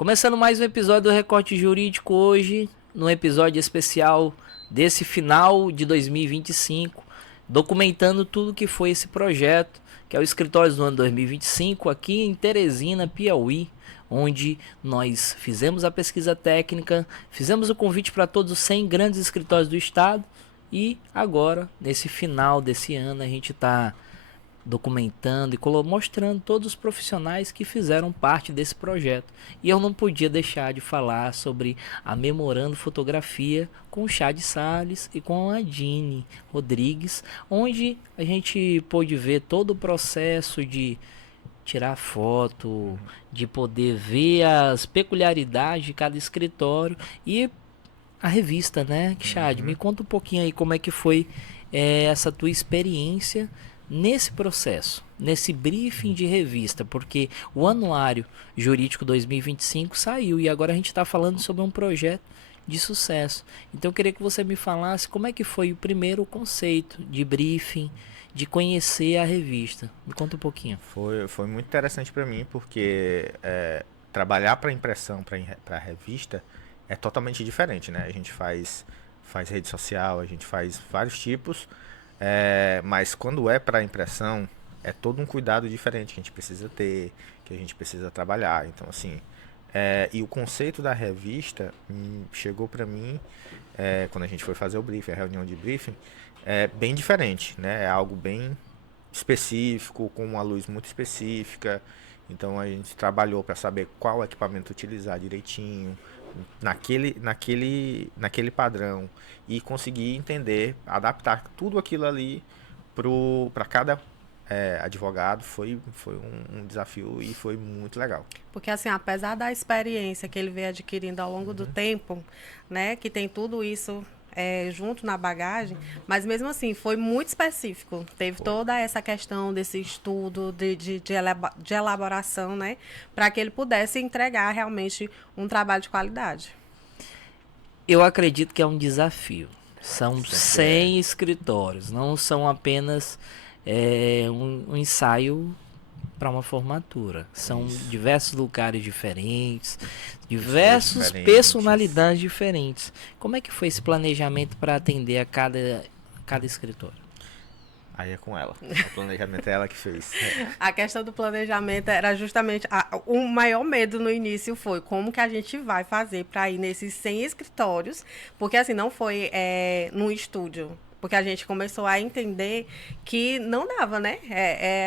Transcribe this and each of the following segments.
Começando mais um episódio do Recorte Jurídico hoje, num episódio especial desse final de 2025, documentando tudo que foi esse projeto, que é o Escritórios do ano 2025, aqui em Teresina, Piauí, onde nós fizemos a pesquisa técnica, fizemos o convite para todos os 100 grandes escritórios do estado e agora, nesse final desse ano, a gente está documentando e mostrando todos os profissionais que fizeram parte desse projeto. E eu não podia deixar de falar sobre a Memorando Fotografia com o Chad Salles e com a Dini Rodrigues, onde a gente pôde ver todo o processo de tirar foto, de poder ver as peculiaridades de cada escritório e a revista, né? Chad, me conta um pouquinho aí como é que foi essa tua experiência nesse processo, nesse briefing de revista, porque o Anuário Jurídico 2025 saiu e agora a gente está falando sobre um projeto de sucesso. Então eu queria que você me falasse como é que foi o primeiro conceito de briefing, de conhecer a revista. Me conta um pouquinho. Foi muito interessante para mim, porque trabalhar para impressão, para revista, é totalmente diferente, né? A gente faz rede social, a gente faz vários tipos, mas quando é para impressão, é todo um cuidado diferente que a gente precisa ter, que a gente precisa trabalhar. Então, assim, e o conceito da revista chegou para mim, quando a gente foi fazer o briefing, a reunião de briefing, é bem diferente, né? É algo bem específico, com uma luz muito específica. Então a gente trabalhou para saber qual equipamento utilizar direitinho, naquele padrão, e conseguir entender, adaptar tudo aquilo ali para cada advogado. Foi um desafio e foi muito legal. Porque, assim, apesar da experiência que ele veio adquirindo ao longo do tempo, né, que tem tudo isso junto na bagagem, mas mesmo assim foi muito específico. Teve toda essa questão desse estudo, de elaboração, né, para que ele pudesse entregar realmente um trabalho de qualidade. Eu acredito que é um desafio. São Sempre 100 escritórios, não são apenas um ensaio para uma formatura. São diversos lugares diferentes, diversas diferentes. personalidades diferentes. Como é que foi esse planejamento para atender a cada escritório? Aí é com ela. O planejamento é ela que fez. A questão do planejamento era justamente o maior medo no início foi como que a gente vai fazer para ir nesses 100 escritórios, porque assim não foi no estúdio. Porque a gente começou a entender que não dava, né?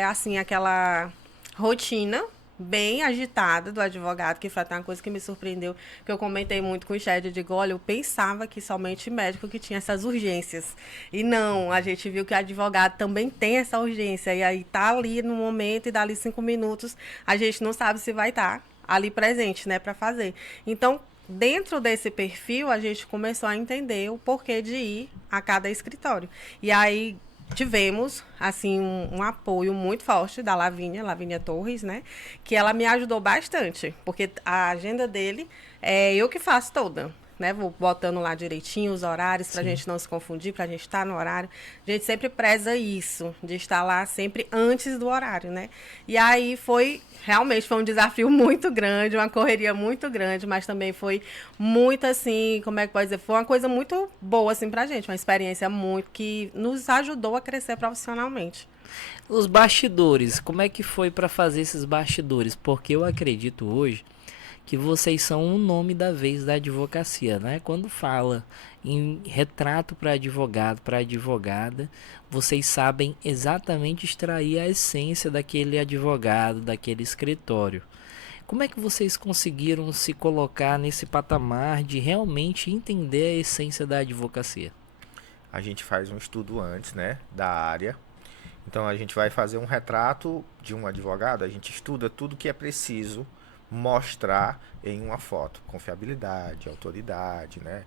Assim, aquela rotina bem agitada do advogado, que foi até uma coisa que me surpreendeu, que eu comentei muito com o Chad. Eu digo, olha, eu pensava que somente médico que tinha essas urgências. E não, a gente viu que o advogado também tem essa urgência. E aí tá ali no momento e dali 5 minutos, a gente não sabe se vai estar ali presente, né, para fazer. Então, dentro desse perfil, a gente começou a entender o porquê de ir a cada escritório. E aí tivemos, assim, um apoio muito forte da Lavínia Torres, né? Que ela me ajudou bastante, porque a agenda dele é eu que faço toda. Né, vou botando lá direitinho os horários para a gente não se confundir, para a gente estar no horário. A gente sempre preza isso, de estar lá sempre antes do horário, né? E aí realmente foi um desafio muito grande, uma correria muito grande, mas também foi muito assim, como é que pode dizer? Foi uma coisa muito boa assim pra gente, uma experiência muito que nos ajudou a crescer profissionalmente. Os bastidores, como é que foi para fazer esses bastidores? Porque eu acredito hoje que vocês são o nome da vez da advocacia, né? Quando fala em retrato para advogado, para advogada, vocês sabem exatamente extrair a essência daquele advogado, daquele escritório. Como é que vocês conseguiram se colocar nesse patamar de realmente entender a essência da advocacia? A gente faz um estudo antes, né, da área. Então a gente vai fazer um retrato de um advogado, a gente estuda tudo que é preciso mostrar em uma foto, confiabilidade, autoridade, né?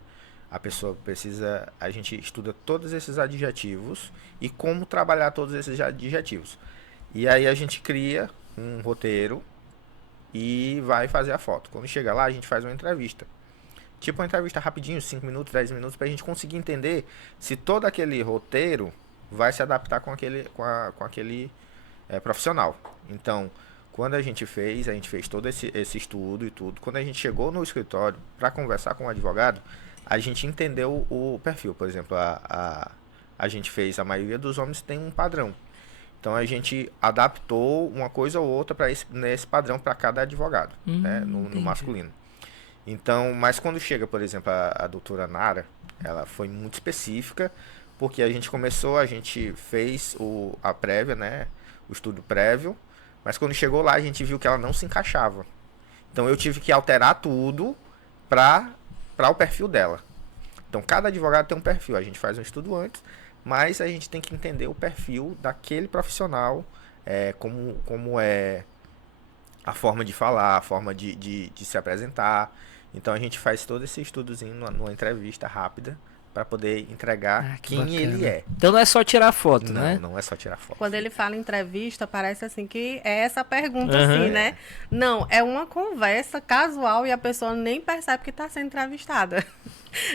A pessoa precisa, a gente estuda todos esses adjetivos e como trabalhar todos esses adjetivos. E aí a gente cria um roteiro e vai fazer a foto. Quando chega lá, a gente faz uma entrevista. Tipo uma entrevista rapidinho, 5 minutos, 10 minutos, para a gente conseguir entender se todo aquele roteiro vai se adaptar com aquele profissional. Então, Quando a gente fez todo esse estudo e tudo. Quando a gente chegou no escritório para conversar com o advogado, a gente entendeu o perfil. Por exemplo, a gente fez, a maioria dos homens tem um padrão. Então a gente adaptou uma coisa ou outra para nesse padrão para cada advogado, né, no masculino. Então, mas quando chega, por exemplo, a doutora Nara, ela foi muito específica, porque a gente fez a prévia, né, o estudo prévio, mas quando chegou lá a gente viu que ela não se encaixava. Então eu tive que alterar tudo para o perfil dela. Então cada advogado tem um perfil, a gente faz um estudo antes, mas a gente tem que entender o perfil daquele profissional, como é a forma de falar, a forma de se apresentar. Então a gente faz todo esse estudozinho numa entrevista rápida para poder entregar quem bacana. ele é. Então não é só tirar foto, né? Não é só tirar foto. Quando ele fala entrevista, parece assim que é essa pergunta assim, né? Não, é uma conversa casual e a pessoa nem percebe que está sendo entrevistada.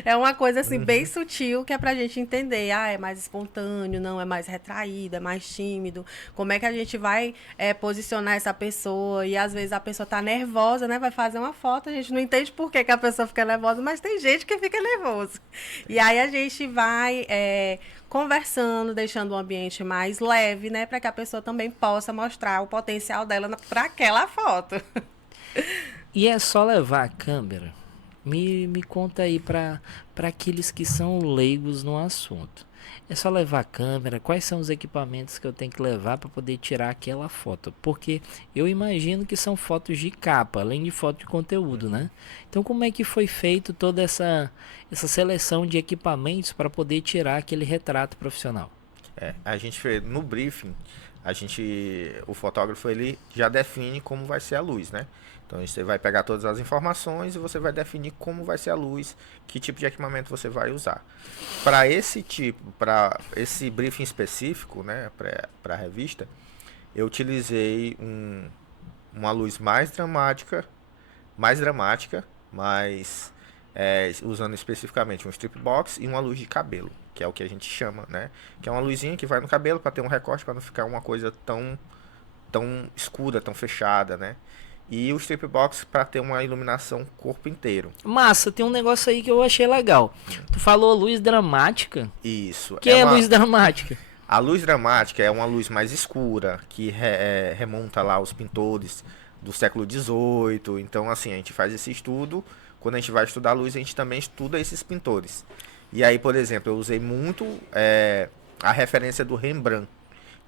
É uma coisa assim bem sutil que é pra gente entender. É mais espontâneo, não, é mais retraído, é mais tímido. Como é que a gente vai posicionar essa pessoa? E às vezes a pessoa tá nervosa, né? Vai fazer uma foto, a gente não entende por que a pessoa fica nervosa, mas tem gente que fica nervoso. E aí a gente vai conversando, deixando o ambiente mais leve, né? Para que a pessoa também possa mostrar o potencial dela para aquela foto. E é só levar a câmera? Me conta aí para aqueles que são leigos no assunto. É só levar a câmera? Quais são os equipamentos que eu tenho que levar para poder tirar aquela foto? Porque eu imagino que são fotos de capa, além de foto de conteúdo, né? Então como é que foi feito toda essa seleção de equipamentos para poder tirar aquele retrato profissional? A gente fez no briefing, o fotógrafo ele já define como vai ser a luz, né? Então você vai pegar todas as informações e você vai definir como vai ser a luz, que tipo de equipamento você vai usar. Para esse briefing específico, né, para a revista, eu utilizei uma luz mais dramática, mas usando especificamente um strip box e uma luz de cabelo, que é o que a gente chama, né? Que é uma luzinha que vai no cabelo para ter um recorte, para não ficar uma coisa tão escura, tão fechada, né? E o strip box para ter uma iluminação corpo inteiro. Massa, tem um negócio aí que eu achei legal. Tu falou luz dramática? Isso. Que é luz dramática? A luz dramática é uma luz mais escura, que remonta lá aos pintores do século XVIII. Então, assim, a gente faz esse estudo. Quando a gente vai estudar a luz, a gente também estuda esses pintores. E aí, por exemplo, eu usei muito a referência do Rembrandt,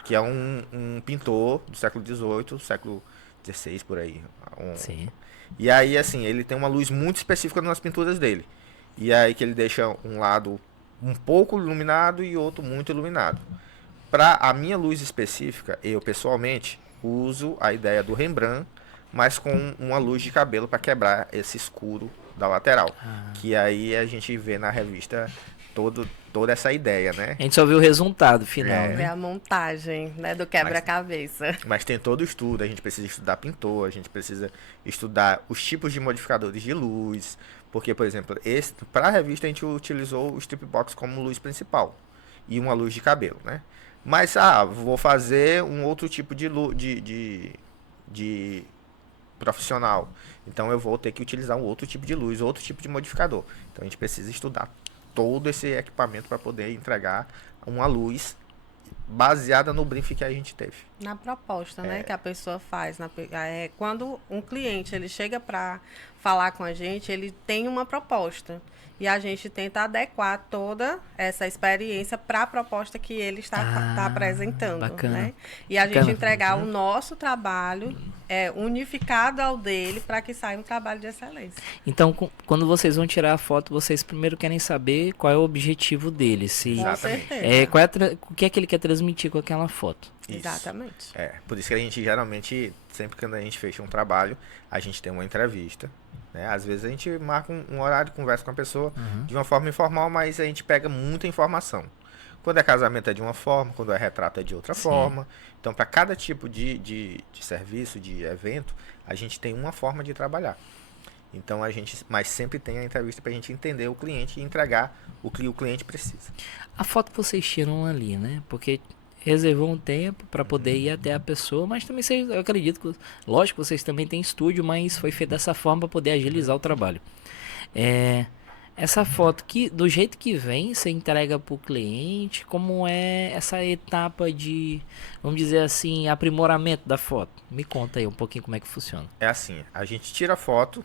que é um pintor do século XVIII, século XVI, por aí. Sim. E aí, assim, ele tem uma luz muito específica nas pinturas dele. E aí que ele deixa um lado um pouco iluminado e outro muito iluminado. Para a minha luz específica, eu pessoalmente uso a ideia do Rembrandt, mas com uma luz de cabelo para quebrar esse escuro da lateral. Que aí a gente vê na revista toda essa ideia, né? A gente só viu o resultado final, Ver né? a montagem, né, do quebra-cabeça. Mas tem todo o estudo, a gente precisa estudar pintor, a gente precisa estudar os tipos de modificadores de luz, porque, por exemplo, para a revista a gente utilizou o strip box como luz principal e uma luz de cabelo, né? Mas, vou fazer um outro tipo de luz, de profissional, então eu vou ter que utilizar um outro tipo de luz, outro tipo de modificador. Então a gente precisa estudar todo esse equipamento para poder entregar uma luz baseada no briefing que a gente teve. Na proposta, né, que a pessoa faz. Quando um cliente ele chega para falar com a gente, ele tem uma proposta. E a gente tenta adequar toda essa experiência para a proposta que ele está apresentando. Bacana. Né? E a gente entregar o nosso trabalho unificado ao dele para que saia um trabalho de excelência. Então, quando vocês vão tirar a foto, vocês primeiro querem saber qual é o objetivo dele. Com certeza. O que é que ele quer transmitir com aquela foto. Isso. Exatamente. Por isso que a gente geralmente, sempre que a gente fecha um trabalho, a gente tem uma entrevista. Né? Às vezes a gente marca um horário, conversa com a pessoa de uma forma informal, mas a gente pega muita informação. Quando é casamento é de uma forma, quando é retrato é de outra forma. Então, para cada tipo de serviço, de evento, a gente tem uma forma de trabalhar. Então, mas sempre tem a entrevista para a gente entender o cliente e entregar o que o cliente precisa. A foto que vocês tiram ali, né? Porque reservou um tempo para poder ir até a pessoa, mas também eu acredito que, lógico, vocês também têm estúdio, mas foi feito dessa forma para poder agilizar o trabalho. Essa foto que, do jeito que vem, você entrega para o cliente, como é essa etapa de, vamos dizer assim, aprimoramento da foto? Me conta aí um pouquinho como é que funciona. É assim, a gente tira a foto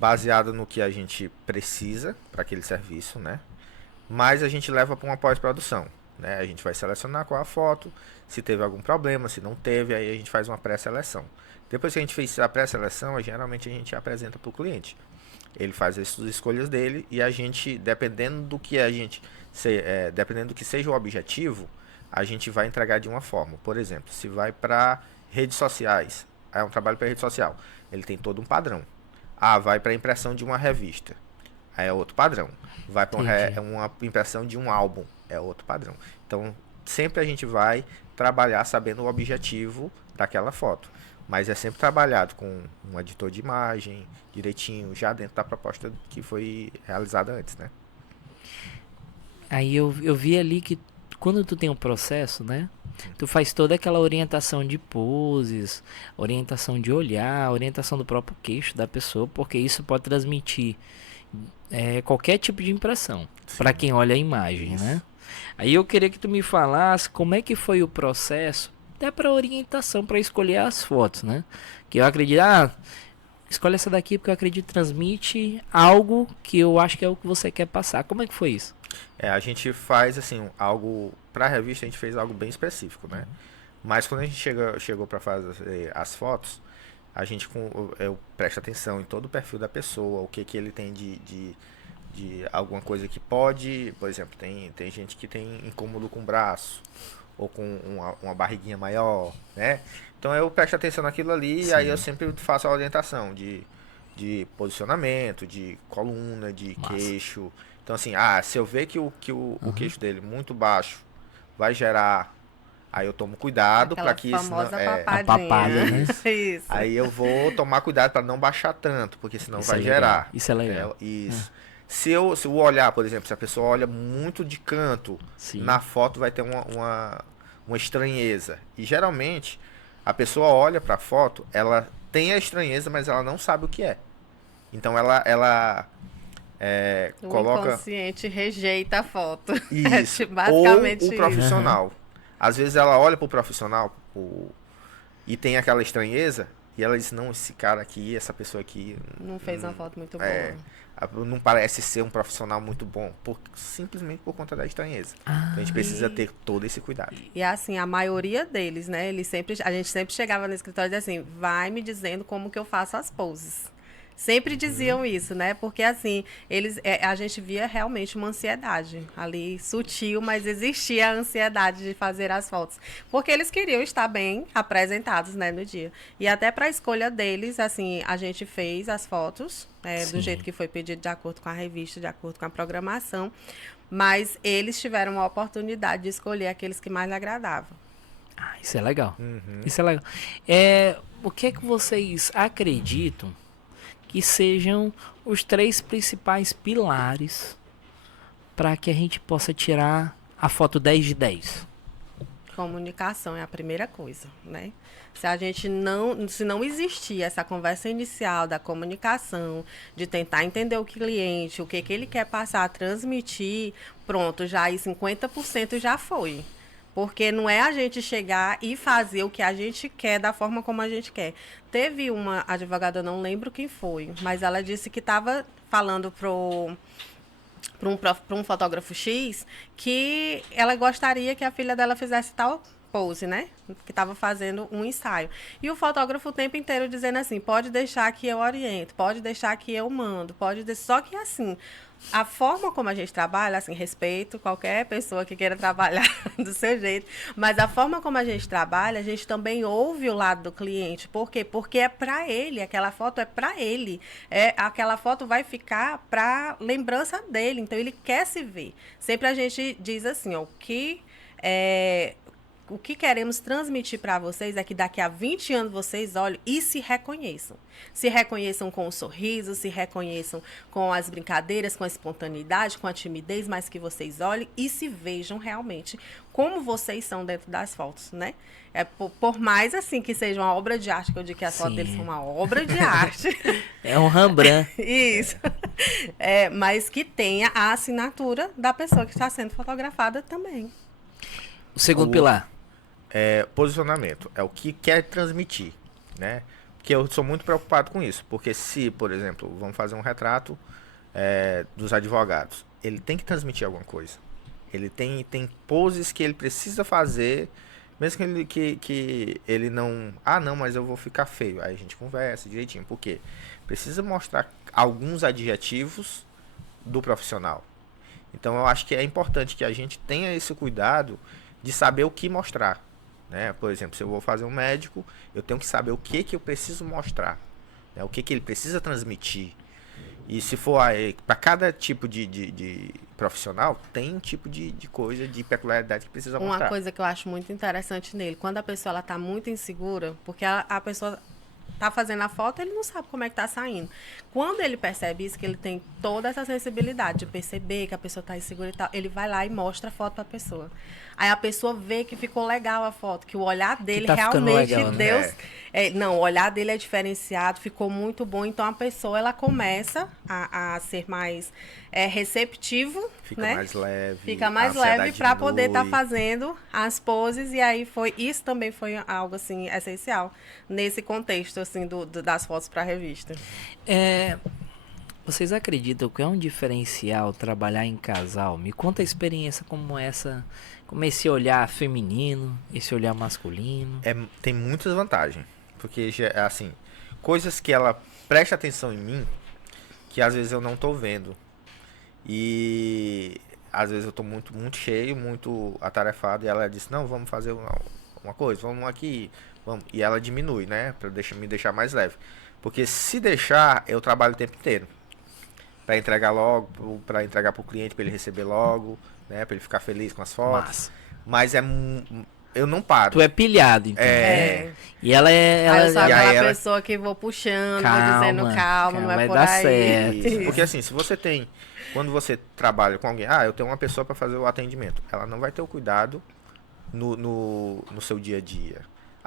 baseado no que a gente precisa para aquele serviço, né? Mas a gente leva para uma pós-produção, né? A gente vai selecionar qual a foto, se teve algum problema, se não teve, aí a gente faz uma pré-seleção. Depois que a gente fez a pré-seleção, geralmente a gente apresenta para o cliente. Ele faz as escolhas dele e a gente, dependendo do que dependendo do que seja o objetivo, a gente vai entregar de uma forma. Por exemplo, se vai para redes sociais, é um trabalho para rede social, ele tem todo um padrão. Vai para a impressão de uma revista, aí é outro padrão. Vai para uma impressão de um álbum, é outro padrão. Então, sempre a gente vai trabalhar sabendo o objetivo daquela foto. Mas é sempre trabalhado com um editor de imagem, direitinho, já dentro da proposta que foi realizada antes, né? Aí eu vi ali que quando tu tem um processo, né? Tu faz toda aquela orientação de poses, orientação de olhar, orientação do próprio queixo da pessoa, porque isso pode transmitir qualquer tipo de impressão para quem olha a imagem, né? Aí eu queria que tu me falasse como é que foi o processo, até para orientação, para escolher as fotos, né? Que eu acredito, escolhe essa daqui porque eu acredito que transmite algo que eu acho que é o que você quer passar. Como é que foi isso? A gente faz assim, algo, para a revista a gente fez algo bem específico, né? Mas quando a gente chegou para fazer as fotos, a gente eu presto atenção em todo o perfil da pessoa, o que ele tem de alguma coisa que pode, por exemplo, tem gente que tem incômodo com o braço, ou com uma barriguinha maior, né? Então eu presto atenção naquilo ali. Sim. E aí eu sempre faço a orientação de posicionamento, de coluna, de queixo. Então assim, se eu ver que o queixo dele muito baixo vai gerar, aí eu tomo cuidado para que isso não papada, né? Isso. Aí eu vou tomar cuidado para não baixar tanto, porque senão isso vai gerar. Isso é legal. Isso. Se eu olhar, por exemplo, se a pessoa olha muito de canto, sim, na foto vai ter uma estranheza. E geralmente a pessoa olha para a foto, ela tem a estranheza, mas ela não sabe o que é. Então ela coloca... O inconsciente rejeita a foto. Isso. Basicamente ou o profissional. Isso. Às vezes ela olha para o profissional e tem aquela estranheza, e ela diz, não, esse cara aqui, essa pessoa aqui... Não fez uma foto muito boa. Não parece ser um profissional muito bom, simplesmente por conta da estranheza. Então a gente precisa ter todo esse cuidado. E assim, a maioria deles, né? A gente sempre chegava no escritório e dizia assim, vai me dizendo como que eu faço as poses. Sempre diziam isso, né? Porque assim, a gente via realmente uma ansiedade ali, sutil, mas existia a ansiedade de fazer as fotos. Porque eles queriam estar bem apresentados, né, no dia. E até para a escolha deles, assim, a gente fez as fotos, do jeito que foi pedido, de acordo com a revista, de acordo com a programação. Mas eles tiveram a oportunidade de escolher aqueles que mais lhe agradavam. Isso é legal. Isso é legal. O que é que vocês acreditam que sejam os 3 principais pilares para que a gente possa tirar a foto 10 de 10? Comunicação é a primeira coisa, né? Se não existir essa conversa inicial da comunicação, de tentar entender o cliente, o que ele quer passar, transmitir, pronto, já aí 50% já foi. Porque não é a gente chegar e fazer o que a gente quer da forma como a gente quer. Teve uma advogada, eu não lembro quem foi, mas ela disse que estava falando para um fotógrafo X que ela gostaria que a filha dela fizesse tal pose, né? Que estava fazendo um ensaio. E o fotógrafo o tempo inteiro dizendo assim, pode deixar que eu oriento, pode deixar que eu mando, só que assim... A forma como a gente trabalha, assim, respeito qualquer pessoa que queira trabalhar do seu jeito, mas a forma como a gente trabalha, a gente também ouve o lado do cliente. Por quê? Porque é para ele, aquela foto é para ele. Aquela foto vai ficar para lembrança dele, então ele quer se ver. Sempre a gente diz assim, o que queremos transmitir para vocês é que daqui a 20 anos vocês olhem e se reconheçam. Se reconheçam com o sorriso, se reconheçam com as brincadeiras, com a espontaneidade, com a timidez, mas que vocês olhem e se vejam realmente como vocês são dentro das fotos, né? Por mais assim que seja uma obra de arte, que eu digo que as fotos deles são uma obra de arte. É um Rembrandt. Isso. Mas que tenha a assinatura da pessoa que está sendo fotografada também. O segundo pilar. Posicionamento. É o que quer transmitir, né? Porque eu sou muito preocupado com isso. Porque se, por exemplo, vamos fazer um retrato dos advogados, ele tem que transmitir alguma coisa. Ele tem poses que ele precisa fazer, mesmo que ele não... não, mas eu vou ficar feio. Aí a gente conversa direitinho. Por quê? Precisa mostrar alguns adjetivos do profissional. Então eu acho que é importante que a gente tenha esse cuidado de saber o que mostrar, né? Por exemplo, se eu vou fazer um médico, eu tenho que saber o que eu preciso mostrar, né? O que ele precisa transmitir. E se for para cada tipo de profissional, tem um tipo de coisa, de peculiaridade que precisa mostrar. Uma coisa que eu acho muito interessante nele, quando a pessoa está muito insegura, porque a pessoa tá fazendo a foto, ele não sabe como é que tá saindo. Quando ele percebe isso, que ele tem toda essa sensibilidade de perceber que a pessoa tá insegura e tal, ele vai lá e mostra a foto pra pessoa. Aí a pessoa vê que ficou legal a foto, que o olhar dele tá realmente legal, né? Deus... não, o olhar dele é diferenciado, ficou muito bom. Então a pessoa, ela começa a ser mais receptivo, Fica né? mais leve. Fica mais leve para poder estar fazendo as poses. E aí isso também foi algo assim essencial nesse contexto assim das fotos para a revista. Vocês acreditam que é um diferencial trabalhar em casal? Me conta a experiência como esse olhar feminino, esse olhar masculino. Tem muitas vantagens, porque assim, coisas que ela presta atenção em mim, que às vezes eu não tô vendo. E às vezes eu tô muito, muito cheio, muito atarefado, e ela disse, não, vamos fazer uma coisa, vamos aqui, vamos. E ela diminui, né, pra me deixar mais leve. Porque se deixar, eu trabalho o tempo inteiro. Pra entregar logo, pra entregar pro cliente, pra ele receber logo, né, pra ele ficar feliz com as fotos. Massa. Mas eu não paro. Tu é pilhado, então. E ela é... Aí eu sou aquela ela... pessoa que vou puxando, calma, vou dizendo calma, não é vai por dar aí. certo. Isso. Porque assim, se você tem... Quando você trabalha com alguém... eu tenho uma pessoa para fazer o atendimento. Ela não vai ter o cuidado no seu dia a dia.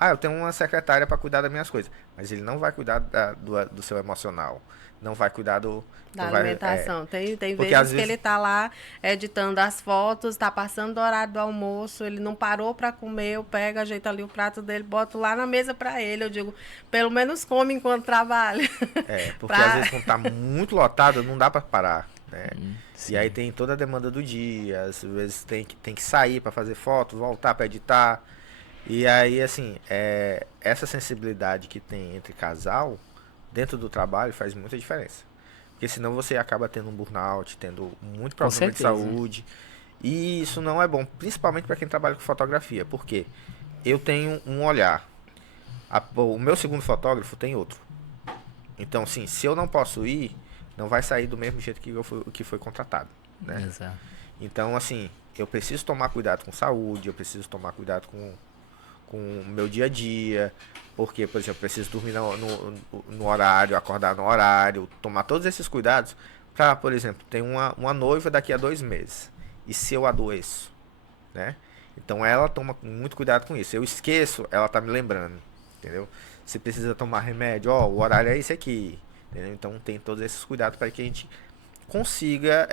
Eu tenho uma secretária para cuidar das minhas coisas. Mas ele não vai cuidar do seu emocional. Não vai cuidar da alimentação. Tem vezes que ele tá lá editando as fotos, tá passando do horário do almoço, ele não parou para comer, eu pego, ajeito ali o prato dele, boto lá na mesa para ele. Eu digo, pelo menos come enquanto trabalha. Porque às vezes quando tá muito lotado, não dá para parar, né? E aí tem toda a demanda do dia, às vezes tem que sair para fazer foto, voltar para editar. E aí, assim, essa sensibilidade que tem entre casal, dentro do trabalho, faz muita diferença. Porque senão você acaba tendo um burnout, tendo muito problema de saúde. E isso não é bom, principalmente para quem trabalha com fotografia. Porque eu tenho um olhar. O meu segundo fotógrafo tem outro. Então, assim, se eu não posso ir, não vai sair do mesmo jeito que foi contratado, né? Exato. Então, assim, eu preciso tomar cuidado com saúde, eu preciso tomar cuidado com o meu dia a dia, porque, por exemplo, eu preciso dormir no horário, acordar no horário, tomar todos esses cuidados para, por exemplo, ter uma noiva daqui a 2 meses. E se eu adoeço, né? Então ela toma muito cuidado com isso. Eu esqueço, ela tá me lembrando, entendeu? Se precisa tomar remédio, o horário é esse aqui, entendeu? Então tem todos esses cuidados para que a gente consiga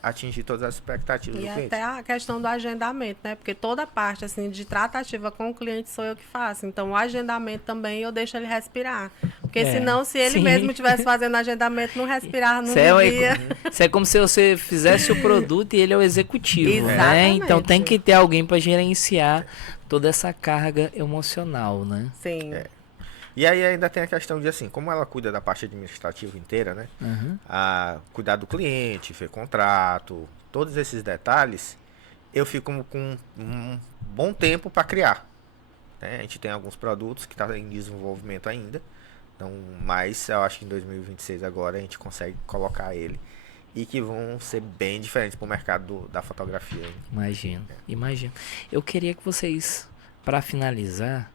atingir todas as expectativas do cliente. E até a questão do agendamento, né? Porque toda a parte assim, de tratativa com o cliente sou eu que faço. Então, o agendamento também eu deixo ele respirar. Porque senão, se ele mesmo estivesse fazendo agendamento, não respirar, não vivia. Isso é como se você fizesse o produto e ele é o executivo, né? Exatamente. Então, tem que ter alguém para gerenciar toda essa carga emocional, né? Sim. E aí ainda tem a questão de assim, como ela cuida da parte administrativa inteira, né? Cuidar do cliente, ver contrato, todos esses detalhes, eu fico com um bom tempo para criar, né? A gente tem alguns produtos que estão em desenvolvimento ainda, então, mas eu acho que em 2026 agora a gente consegue colocar ele e que vão ser bem diferentes para o mercado da fotografia. Imagino. Eu queria que vocês para finalizar,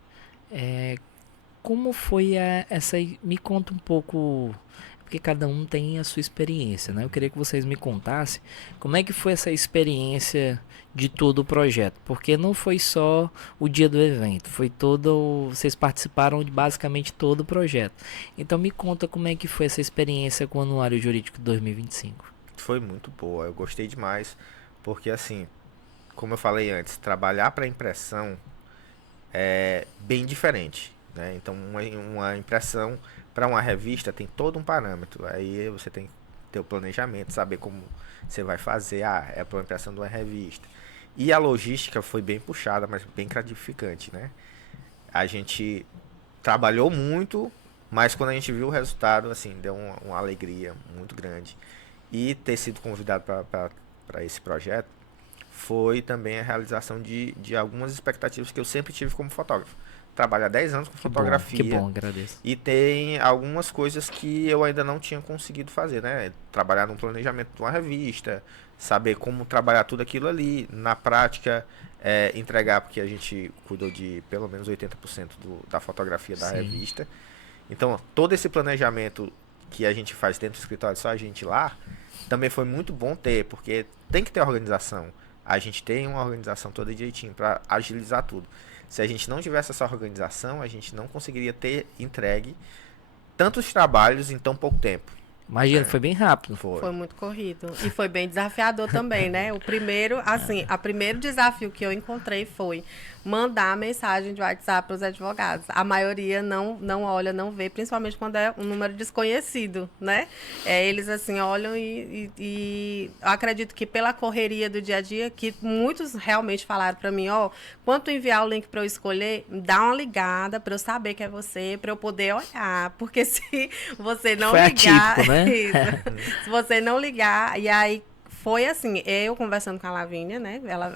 como foi essa... Me conta um pouco, porque cada um tem a sua experiência, né? Eu queria que vocês me contassem como é que foi essa experiência de todo o projeto, porque não foi só o dia do evento, foi todo... Vocês participaram de basicamente todo o projeto. Então me conta como é que foi essa experiência com o Anuário Jurídico 2025. Foi muito boa, eu gostei demais, porque assim, como eu falei antes, trabalhar para impressão é bem diferente, né? Então, uma impressão para uma revista tem todo um parâmetro. Aí você tem que ter o planejamento, saber como você vai fazer. Ah, é para uma impressão de uma revista. E a logística foi bem puxada, mas bem gratificante, né? A gente trabalhou muito, mas quando a gente viu o resultado, assim, deu uma alegria muito grande. E ter sido convidado para esse projeto foi também a realização de algumas expectativas que eu sempre tive como fotógrafo. Trabalho há 10 anos com fotografia. Que bom, agradeço. E tem algumas coisas que eu ainda não tinha conseguido fazer, né? Trabalhar no planejamento de uma revista, saber como trabalhar tudo aquilo ali, na prática, entregar, porque a gente cuidou de pelo menos 80% da fotografia da Sim. revista. Então, todo esse planejamento que a gente faz dentro do escritório, só a gente lá, também foi muito bom ter, porque tem que ter organização. A gente tem uma organização toda direitinho para agilizar tudo. Se a gente não tivesse essa organização, a gente não conseguiria ter entregue tantos trabalhos em tão pouco tempo. Imagina, foi bem rápido. Foi muito corrido. E foi bem desafiador também, né? O primeiro, assim, o primeiro desafio que eu encontrei foi mandar mensagem de WhatsApp para os advogados. A maioria não olha, não vê, principalmente quando é um número desconhecido, né? Eles, assim, olham e eu acredito que pela correria do dia a dia, que muitos realmente falaram para mim, quando tu enviar o link para eu escolher, dá uma ligada para eu saber que é você, para eu poder olhar. Porque se você não foi ligar... atípico, né? Isso. Se você não ligar, e aí foi assim, eu conversando com a Lavínia, né? Ela,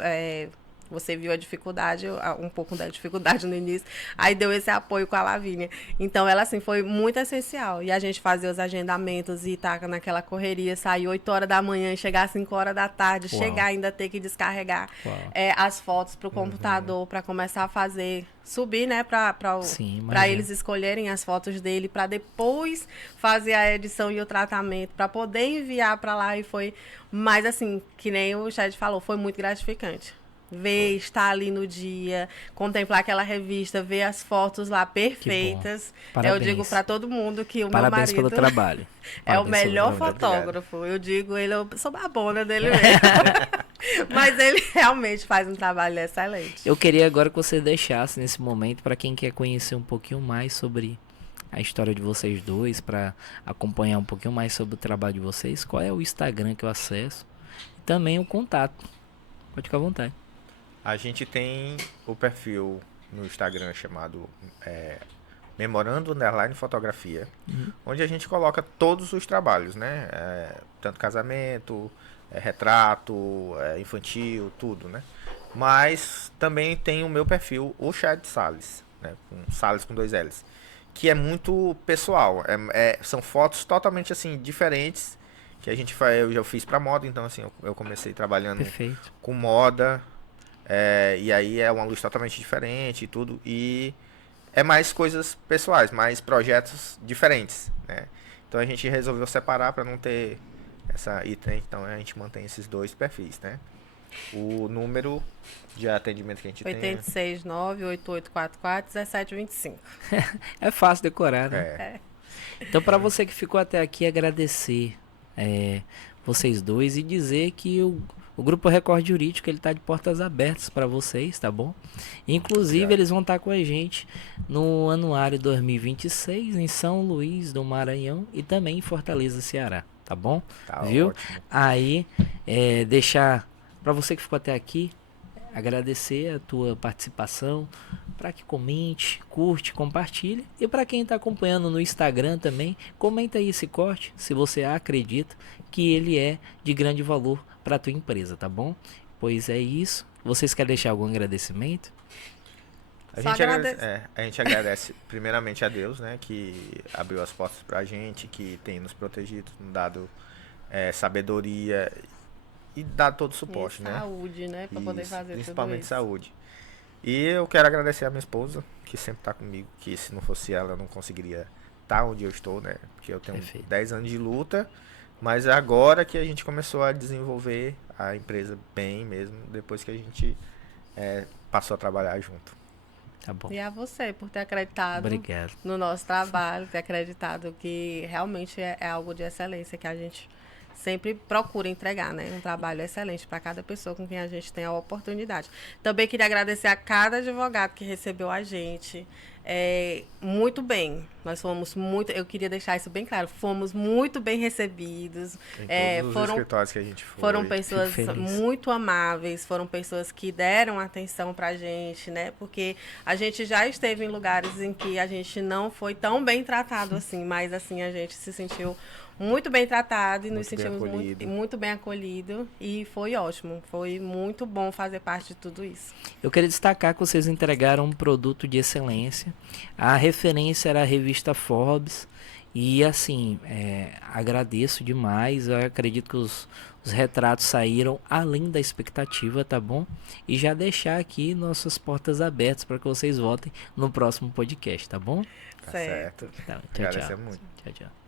você viu a dificuldade, um pouco da dificuldade no início, aí deu esse apoio com a Lavínia. Então, ela, assim, foi muito essencial. E a gente fazia os agendamentos e tá naquela correria, sair 8 horas da manhã e chegar às 5 horas da tarde, Uau. chegar ainda ter que descarregar as fotos para o computador, para começar a fazer... subir, né, para eles escolherem as fotos dele, para depois fazer a edição e o tratamento, para poder enviar para lá. E foi, mas assim, que nem o Chad falou, foi muito gratificante. Ver, estar ali no dia, contemplar aquela revista, ver as fotos lá perfeitas. Eu digo para todo mundo que o Parabéns meu marido pelo trabalho. é o melhor fotógrafo. Eu digo, eu sou babona dele mesmo. Mas ele realmente faz um trabalho excelente. Eu queria agora que você deixasse nesse momento para quem quer conhecer um pouquinho mais sobre a história de vocês dois, para acompanhar um pouquinho mais sobre o trabalho de vocês, qual é o Instagram que eu acesso e também o contato. Pode ficar à vontade. A gente tem o perfil no Instagram chamado Memorando _ Fotografia, onde a gente coloca todos os trabalhos, né? Tanto casamento, retrato, infantil, tudo, né? Mas também tem o meu perfil, o Chad Salles, né? Salles com 2 L's, que é muito pessoal. São fotos totalmente assim diferentes que a gente faz. Eu já fiz para moda, então assim eu comecei trabalhando com moda. E aí é uma luz totalmente diferente e tudo. E é mais coisas pessoais, mais projetos diferentes, né? Então a gente resolveu separar para não ter essa item. Então a gente mantém esses 2 perfis, né? O número de atendimento que a gente 869-8844-1725. É fácil decorar, né? Então, para você que ficou até aqui, agradecer vocês dois e dizer que o Grupo Record Jurídico, ele tá de portas abertas para vocês, tá bom? Inclusive, eles vão estar com a gente no Anuário 2026 em São Luís do Maranhão e também em Fortaleza, Ceará, tá bom? Tá, viu? ótimo. Aí, deixar para você que ficou até aqui, agradecer a tua participação, para que comente, curte, compartilhe, e para quem está acompanhando no Instagram também, comenta aí esse corte, se você acredita que ele é de grande valor para a tua empresa, tá bom? Pois é isso. Vocês querem deixar algum agradecimento? A gente agradece primeiramente a Deus, né, que abriu as portas pra gente, que tem nos protegido, nos dado sabedoria e dado todo o suporte, né? Saúde, né, para poder fazer principalmente tudo isso. saúde. E eu quero agradecer a minha esposa, que sempre tá comigo, que se não fosse ela eu não conseguiria estar onde eu estou, né? Porque eu tenho Perfeito. 10 anos de luta, mas é agora que a gente começou a desenvolver a empresa bem mesmo, depois que a gente passou a trabalhar junto. Tá bom. E a você por ter acreditado Obrigado. no nosso trabalho, ter acreditado que realmente é algo de excelência que a gente sempre procura entregar, né? Um trabalho excelente para cada pessoa com quem a gente tem a oportunidade. Também queria agradecer a cada advogado que recebeu a gente. Muito bem. Nós fomos muito, eu queria deixar isso bem claro, fomos muito bem recebidos. Em todos os escritórios que a gente foi. Foram pessoas Fico feliz. muito amáveis, foram pessoas que deram atenção pra gente, né? Porque a gente já esteve em lugares em que a gente não foi tão bem tratado assim, mas assim a gente se sentiu muito bem tratado e nos Muito bem sentimos acolhido. muito bem acolhido e foi ótimo, foi muito bom fazer parte de tudo isso. Eu queria destacar que vocês entregaram um produto de excelência. A referência era a revista Forbes. E assim, agradeço demais. Eu acredito que os retratos saíram além da expectativa, tá bom? E já deixar aqui nossas portas abertas para que vocês voltem no próximo podcast, tá bom? Tá Certo. certo. Tá, tchau, tchau. Agradecer muito. Tchau, tchau.